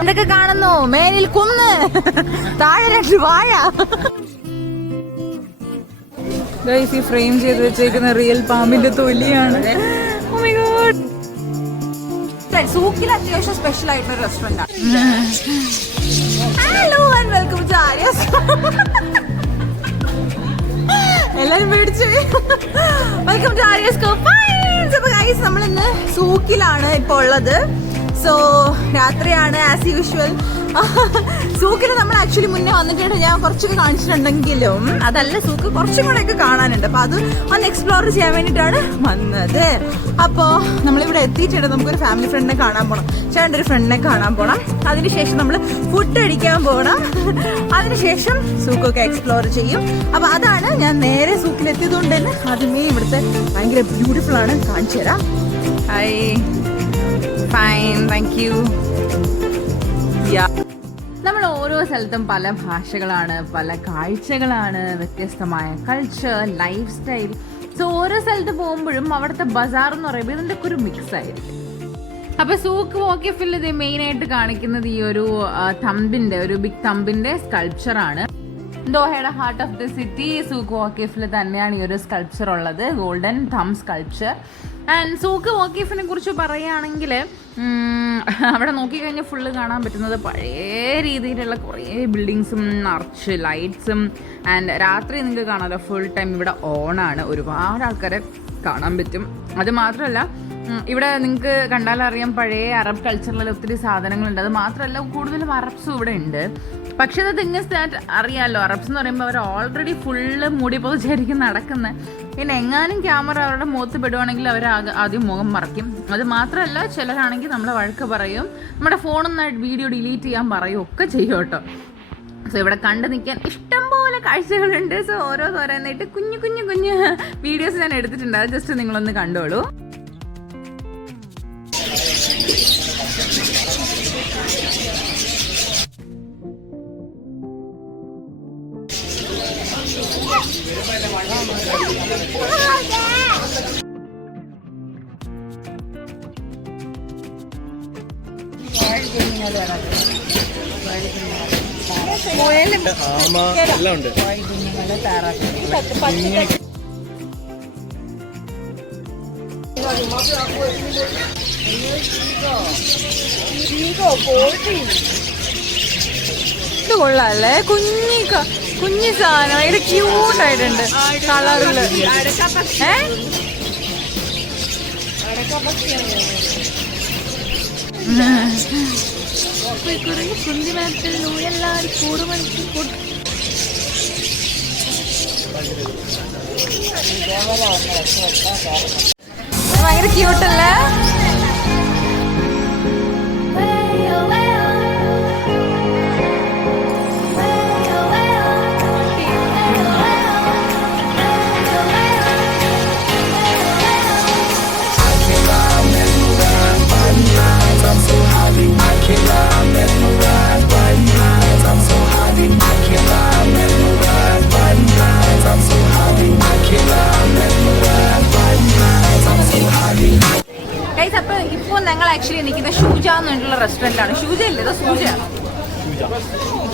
എന്തൊക്കെ കാണുന്നു? മേനിൽ കുന്ന്, താഴെ 2 വാഴ. ഈ ഫ്രെയിം ചെയ്ത് വെച്ചേക്കുന്ന റിയൽ പാമ്പിന്റെ തൊലിയാണ്. സൂക്കിൽ അത്യാവശ്യം സ്പെഷ്യൽ ആയിട്ടുള്ള റെസ്റ്റോറന്റ് ആണ്. Hello and welcome to Aryas. എല്ലാരും പേടിച്ചു. വെൽക്കം ടു ആര്യസ് കോപ്പൈൻസ്. അപ്പൊ ഗൈസ്, നമ്മളിന്ന് സൂക്കിലാണ് ഇപ്പൊ ഉള്ളത്. സോ രാത്രിയാണ് ആസ് യൂഷ്വൽ. സൂക്കിൽ നമ്മൾ ആക്ച്വലി മുന്നേ വന്നിട്ടുണ്ട്. ഞാൻ കുറച്ചൊക്കെ കാണിച്ചിട്ടുണ്ടെങ്കിലും അതല്ല, സൂക്ക് കുറച്ചും കൂടെ ഒക്കെ കാണാനുണ്ട്. അപ്പൊ അത് ഒന്ന് എക്സ്പ്ലോർ ചെയ്യാൻ വേണ്ടിയിട്ടാണ് വന്നത്. അപ്പോൾ നമ്മളിവിടെ എത്തിയിട്ടുണ്ട്. നമുക്കൊരു ഫാമിലി ഫ്രണ്ടിനെ കാണാൻ പോകണം, ചേട്ടൻ്റെ ഒരു ഫ്രണ്ടിനെ കാണാൻ പോകണം. അതിനുശേഷം നമ്മൾ ഫുഡ് അടിക്കാൻ പോകണം. അതിനുശേഷം സൂക്കൊക്കെ എക്സ്പ്ലോർ ചെയ്യും. അപ്പൊ അതാണ് ഞാൻ നേരെ സൂക്കിലെത്തിയത് കൊണ്ട് തന്നെ ആദ്യമേ ഇവിടുത്തെ ഭയങ്കര ബ്യൂട്ടിഫുൾ ആണ്, കാണിച്ചു തരാം. Hi, fine, thank you. നമ്മൾ ഓരോ സ്ഥലത്തും പല ഭാഷകളാണ്, പല കാഴ്ചകളാണ്, വ്യത്യസ്തമായ കൾച്ചർ, ലൈഫ് സ്റ്റൈൽ. സോ ഓരോ സ്ഥലത്ത് പോകുമ്പോഴും അവിടുത്തെ ബസാർ എന്ന് പറയുമ്പോൾ ഇതിൻ്റെ ഒക്കെ ഒരു മിക്സ് ആയിരിക്കും. അപ്പൊ സൂക്ക് വോക്കിഫിൽ ഇത് മെയിനായിട്ട് കാണിക്കുന്നത് ഈ ഒരു തമ്പിന്റെ, ഒരു ബിഗ് തമ്പിന്റെ സ്കൾപ്ചറാണ്. ദോഹയുടെ heart of the city Souq വോക്കിഫിൽ തന്നെയാണ് ഈ ഒരു സ്കൾപ്ചർ ഉള്ളത്, ഗോൾഡൻ തം സ്കൾപ്ചർ. ആൻഡ് സൂക്ക് വോക്കിഫിനെ കുറിച്ച് പറയുകയാണെങ്കിൽ അവിടെ നോക്കിക്കഴിഞ്ഞാൽ ഫുള്ള് കാണാൻ പറ്റുന്നത് പഴയ രീതിയിലുള്ള കുറേ ബിൽഡിങ്സും ആർച്ച് ലൈറ്റ്സും. ആൻഡ് രാത്രി നിങ്ങൾക്ക് കാണാമല്ലോ, ഫുൾ ടൈം ഇവിടെ ഓണാണ്. ഒരുപാട് ആൾക്കാരെ കാണാൻ പറ്റും. അത് മാത്രമല്ല, ഇവിടെ നിങ്ങൾക്ക് കണ്ടാലറിയാം പഴയ അറബ് കൾച്ചറിൽ ഒത്തിരി സാധനങ്ങളുണ്ട്. അത് മാത്രമല്ല, കൂടുതലും അറബ്സും ഇവിടെ ഉണ്ട്. പക്ഷേ അത് തിങ്സ് ദാറ്റ് അറിയാമല്ലോ, അറബ്സ് എന്ന് പറയുമ്പോൾ അവർ ഓൾറെഡി ഫുള്ള് മൂടി പൊതിച്ചായിരിക്കും നടക്കുന്നത്. പിന്നെ എങ്ങാനും ക്യാമറ അവരുടെ മുഖത്ത് പെടുവാണെങ്കിൽ അവർ ആദ്യം മുഖം മറയ്ക്കും. അത് മാത്രമല്ല, ചിലരാണെങ്കിൽ നമ്മളെ വഴക്ക് പറയും, നമ്മുടെ ഫോണിൽ നിന്ന് വീഡിയോ ഡിലീറ്റ് ചെയ്യാൻ പറയും, ഒക്കെ ചെയ്യും കേട്ടോ. സോ ഇവിടെ കണ്ടു നിൽക്കാൻ ഇഷ്ടംപോലെ കാഴ്ചകളുണ്ട്. സോ ഓരോന്നോരോന്നായിട്ട് കുഞ്ഞു കുഞ്ഞു കുഞ്ഞു വീഡിയോസ് ഞാൻ എടുത്തിട്ടുണ്ട്. അത് ജസ്റ്റ് നിങ്ങളൊന്ന് കണ്ടോളൂ. എല്ലാം ഉണ്ട്. ഇത് കൊള്ളാല്ലേ, കുഞ്ഞി സാധനം, ഇത് ക്യൂട്ടായിട്ടുണ്ട് കളറില്. ഭയങ്കര ക്യൂട്ടല്ലേ? അപ്പൊ ഇപ്പോൾ ഞങ്ങൾ ആക്ച്വലി നിൽക്കുന്ന ഷൂജ എന്നുള്ള റെസ്റ്റോറൻറ്റിലാണ്. ഷൂജ അല്ലേ, ഇത് സൂജയാണ്.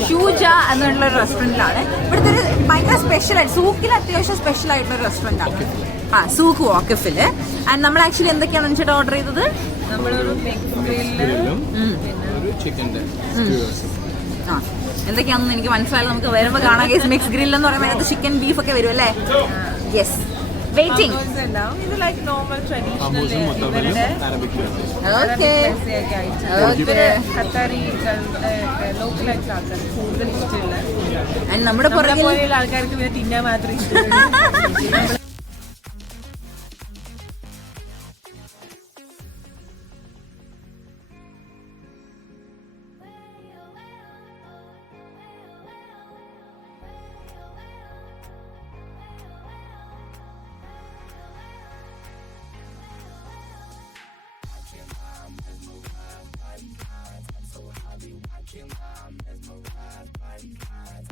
ഷൂജ എന്നുള്ള റെസ്റ്റോറൻറ്റിലാണ്. ഇവിടുത്തെ ഒരു ഭയങ്കര സ്പെഷ്യലായിട്ട്, സൂക്കിൽ അത്യാവശ്യം സ്പെഷ്യൽ ആയിട്ടുള്ള റെസ്റ്റോറൻറ്റാണ്. സൂക്ക് വോക്കിഫില്. ആൻഡ് നമ്മൾ ആക്ച്വലി എന്തൊക്കെയാണെന്ന് വെച്ചിട്ട് ഓർഡർ ചെയ്തത്? നമ്മളൊരു എന്തൊക്കെയാണെന്ന് എനിക്ക് മനസ്സിലായാലും നമുക്ക് വരുമ്പോൾ കാണാം. മിക്സ് ഗ്രിൽ എന്ന് പറയുമ്പോൾ അതിനകത്ത് ചിക്കൻ ബീഫ് ഒക്കെ വരും അല്ലേ? Yes. Waiting. It's like normal traditional. Okay. Qatari local ആൾക്കാർക്ക് കൂടുതൽ ഇഷ്ടമില്ല. നമ്മുടെ പുറകിലുള്ള ആൾക്കാർക്ക് പിന്നെ തിന്നാൻ മാത്രമേ ഇഷ്ടമുള്ളൂ.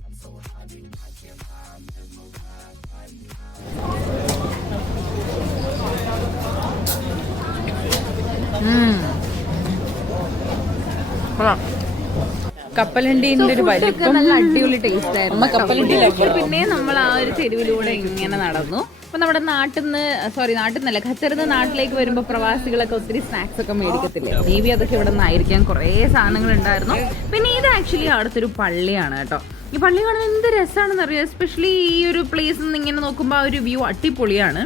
I'm so കപ്പലണ്ടീൻ്റെ ഒരു വലിപ്പം നല്ല അടിപൊളി ടേസ്റ്റ് ആയിരുന്നു. കപ്പലണ്ടി പിന്നെ നമ്മൾ ആ ഒരു തെരുവിലൂടെ ഇങ്ങനെ നടന്നു. അപ്പൊ നമ്മുടെ നാട്ടിൽ നിന്നല്ല, ഖത്തറിൽ നിന്ന് നാട്ടിലേക്ക് വരുമ്പോൾ പ്രവാസികളൊക്കെ ഒത്തിരി സ്നാക്സ് ഒക്കെ മേടിക്കത്തില്ലേ, ദേവി അതൊക്കെ ഇവിടെ നിന്നായിരിക്കാം. കുറേ സാധനങ്ങൾ ഉണ്ടായിരുന്നു. പിന്നെ ഇത് ആക്ച്വലി അവിടുത്തെ ഒരു പള്ളിയാണ് കേട്ടോ. ഈ പള്ളി കാണുന്നത് എന്ത് രസമാണെന്ന് അറിയാം. എസ്പെഷ്യലി ഈ ഒരു പ്ലേസിൽ നിന്ന് ഇങ്ങനെ നോക്കുമ്പോൾ ആ ഒരു വ്യൂ അടിപൊളിയാണ്.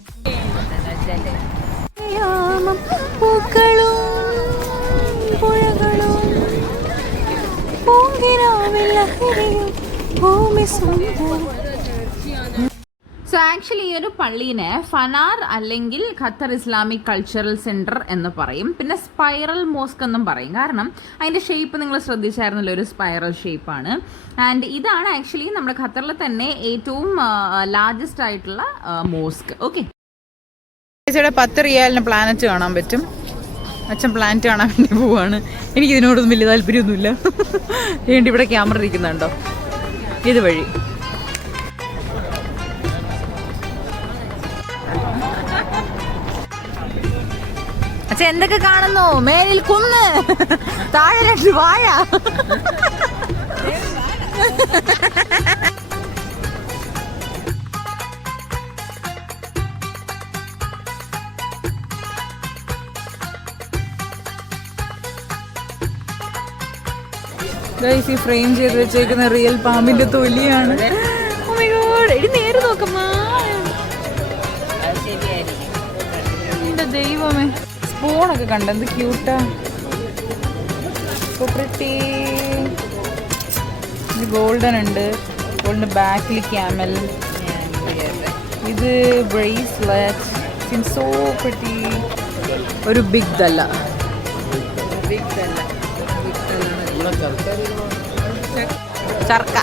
സോ ആക്ച്വലി ഈ ഒരു പള്ളീനെ ഫനാർ അല്ലെങ്കിൽ ഖത്തർ ഇസ്ലാമിക് കൾച്ചറൽ സെൻറ്റർ എന്ന് പറയും. പിന്നെ സ്പൈറൽ മോസ്ക് എന്നും പറയും. കാരണം അതിൻ്റെ ഷേപ്പ് നിങ്ങൾ ശ്രദ്ധിച്ചായിരുന്നല്ലോ, ഒരു സ്പൈറൽ ഷേപ്പാണ്. ആൻഡ് ഇതാണ് ആക്ച്വലി നമ്മുടെ ഖത്തറിൽ തന്നെ ഏറ്റവും ലാർജസ്റ്റ് ആയിട്ടുള്ള മോസ്ക്. ഓക്കെ, 10 റിയാലിന് പ്ലാനറ്റ് കാണാൻ പറ്റും. അച്ഛൻ പ്ലാനറ്റ് കാണാൻ വേണ്ടി പോവാണ്. എനിക്ക് ഇതിനോടൊന്നും വലിയ താല്പര്യമൊന്നുമില്ല. വേണ്ടി ഇവിടെ ക്യാമറ ഇരിക്കുന്നുണ്ടോ, ഇതുവഴി. അച്ഛൻ എന്തൊക്കെ കാണുന്നു? മേലിൽ കുന്ന്, താഴെ 2 വാഴ. ഈ ഫ്രെയിം ചെയ്ത് വെച്ചേക്കുന്ന റിയൽ പാമ്പിന്റെ തൊലിയാണ്. Oh my God, എടി നേരെ നോക്കമ്മാ. എന്റെ ദൈവമേ, സ്പൂണൊക്കെ കണ്ട എന്ത് ക്യൂട്ടാ. ഇത് ഗോൾഡൻ ഉണ്ട്. ഗോൾഡിന്റെ ബാക്കിൽ ക്യാമൽ. ഇത് ബ്രേസ്ലെറ്റ്. So pretty. ഒരു ബിഗ് ദല്ല. ചർക്ക.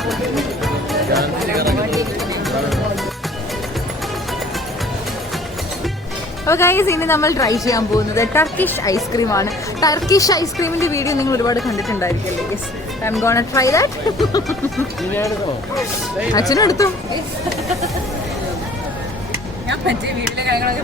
അപ്പോൾ ഗൈസ്, ഇനി നമ്മൾ ട്രൈ ചെയ്യാൻ പോകുന്നത് ടർക്കിഷ് ഐസ്ക്രീമാണ്. ടർക്കിഷ് ഐസ്ക്രീമിന്റെ വീഡിയോ നിങ്ങൾ ഒരുപാട് കണ്ടിട്ടുണ്ടായിരിക്കല്ലേ? Yes, I am gonna try that. അച്ഛനും എടുത്തു. ഞാൻ പറ്റിയ വീട്ടിലെ കാര്യങ്ങളൊക്കെ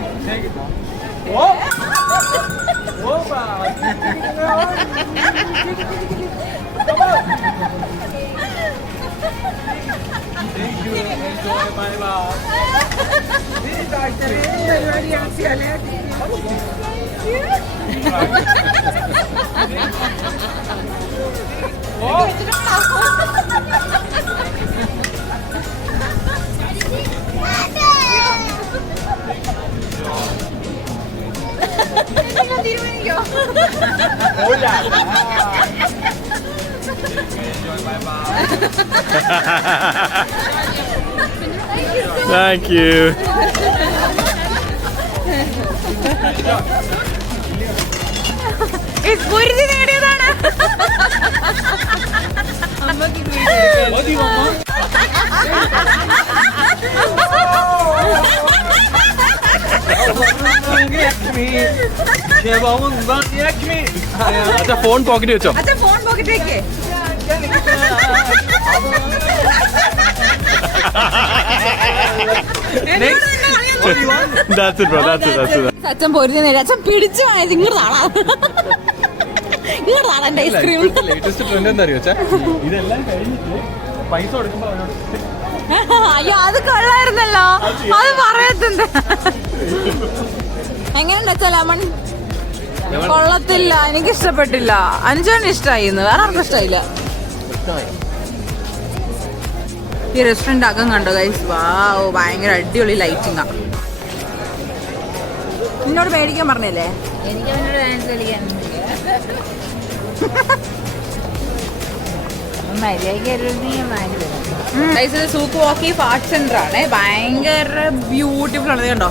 Thank you. പൊരുതി നേടിയതാണ്. अच्छा फोन पॉकेट വെച്ചോ. അച്ഛാ phone പോക്കറ്റിലേക്ക്. That's it bro, that's it. അച്ഛൻ പൊരുതി നേടി. അച്ഛൻ പിടിച്ചു ഇങ്ങോട്ട് നാളാ. ഇങ്ങോട്ട് നാളാ എന്റെ ഐസ്ക്രീം. ലേറ്റസ്റ്റ് ട്രെൻഡ് എന്താ അറിയോ? ഇതെല്ലാം കഴിഞ്ഞിട്ട് പൈസ കൊടുക്കുമ്പോ അയ്യോ, അത് കൊള്ളായിരുന്നല്ലോ. അത് പറയത്തുണ്ട്. എങ്ങനെയുണ്ട് അച്ഛാ ലെമൺ? കൊള്ളത്തില്ല, എനിക്ക് ഇഷ്ടപ്പെട്ടില്ല. അനുജന് ഇഷ്ടമായി, വേറെ ആർക്കും ഇഷ്ടമായില്ല. ഈ റെസ്റ്റോറന്റ് അകം കണ്ടോ ഗൈസ്? വാവ്, ഭയങ്കര അടിപൊളി ലൈറ്റിംഗാ. നിന്നോട് മേടിക്കാൻ പറഞ്ഞല്ലേ? എനിക്ക് അവനോട് ഡാൻസ് കളിക്കാൻ. സൂക്ക് വാക്കി ആർട്ട് സെന്റർ ആണ്. ഭയങ്കര ബ്യൂട്ടിഫുൾ ആണ്. കണ്ടോ?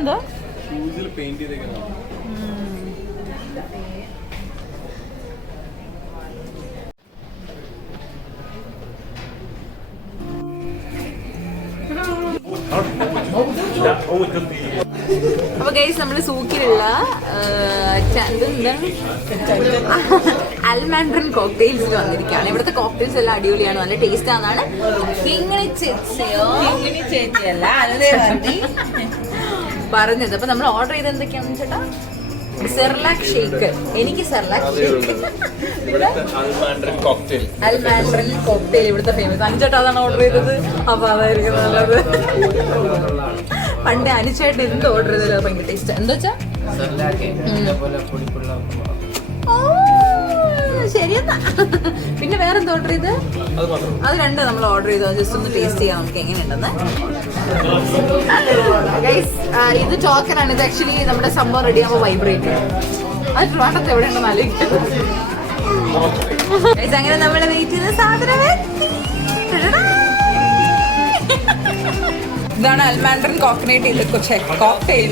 എന്തോ ഷൂസിൽ പെയിന്റ് ചെയ്തേക്കുന്നതാണ്. അപ്പൊ ഗൈസ് നമ്മള് സൂക്കിലുള്ള അൽമാൻഡ്രൻ കോക്ടെയിൽസിൽ വന്നിരിക്കുകയാണ്. ഇവിടുത്തെ കോക്ടെയിൽസ് എല്ലാം അടിപൊളിയാണ്, നല്ല ടേസ്റ്റ് ആണെന്നാണ് പറഞ്ഞത്. അപ്പൊ നമ്മൾ ഓർഡർ ചെയ്ത് എന്തൊക്കെയാണെന്ന് ചേട്ടാ? സെർലാക് ഷേക്ക്. എനിക്ക് സെർലാക് ഷേക്ക്, അൽമാൻഡ്രൻ കോക്ടെയിൽ ഇവിടുത്തെ ഫേമസ്. അഞ്ചേട്ടാ അതാണ് ഓർഡർ ചെയ്തത്. അപ്പൊ അതായിരിക്കും നല്ലത്. പണ്ട് അനുചേട്ടൻ എന്ത് ഓർഡർ ചെയ്തല്ലോ ഭയങ്കര ടേസ്റ്റ്. എന്താ വെച്ചാ ശരിയെന്നാ. പിന്നെ വേറെന്താ ഓർഡർ ചെയ്ത്? അത് രണ്ട് നമ്മൾ ഓർഡർ ചെയ്തത്. ജസ്റ്റ് ഒന്ന് ടേസ്റ്റ് ചെയ്യാം നമുക്ക് എങ്ങനെയുണ്ടെന്ന്. ഇത് ടോക്കൺ ആണ്. ഇത് ആക്ച്വലി നമ്മുടെ സംഭവം റെഡി ആകുമ്പോൾ വൈബ്രേറ്റ് ചെയ്യും. അത് ട്രിവാൻഡ്രത്ത് എവിടെ ഉണ്ടെന്ന് ആലോചിക്കുന്നത്. അങ്ങനെ നമ്മൾ വെയിറ്റ് ചെയ്ത സാധനം ഇതാണ് അൽമാൻഡ്രൻ കോക്കനട്ട് കോക്ടെയിൽ.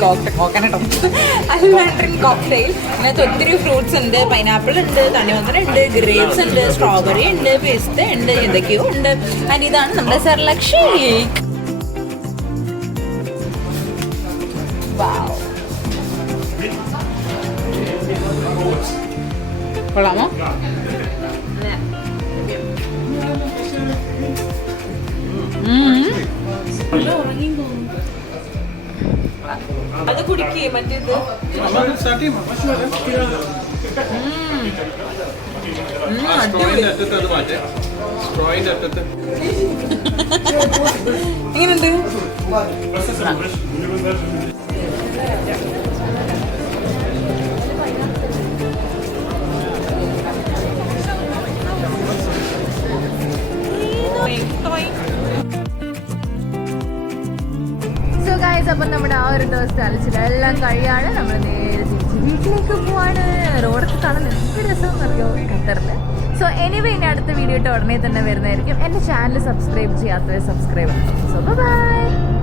അൽമാൻഡ്രൻ കോക്ടെയിൽ. ഇതിനകത്ത് ഒത്തിരി ഫ്രൂട്ട്സ് ഉണ്ട്. പൈനാപ്പിൾ ഉണ്ട്, തണ്ണിമത്തൻ ഉണ്ട്, ഗ്രേപ്സ് ഉണ്ട്, സ്ട്രോബെറി ഉണ്ട്, പിസ്ത ഉണ്ട്, എന്തൊക്കെയോ ഉണ്ട്. ആൻഡ് ഇതാണ് നമ്മുടെ സെർലാക് ഷേക്ക്. കൊള്ളാമോ? അത് കുടിക്കേ മറ്റേത്. എങ്ങനെയുണ്ട്? അപ്പം നമ്മുടെ ആ ഒരു ദിവസത്തെ അലച്ചിലെല്ലാം കഴിയാണ്. നമ്മൾ നേരെ തിരിച്ച് വീട്ടിലേക്ക് പോവാണ്. റോഡൊക്കെ കാണാൻ എന്ത് രസമെന്ന് അറിയോ ഖത്തറിൽ. സോ എനിവേ ഇനി അടുത്ത വീഡിയോ ഇട്ട് ഉടനെ തന്നെ വരുന്നതായിരിക്കും. എൻ്റെ ചാനൽ സബ്സ്ക്രൈബ് ചെയ്യാത്തവരെ സബ്സ്ക്രൈബ് ചെയ്യണം. So by.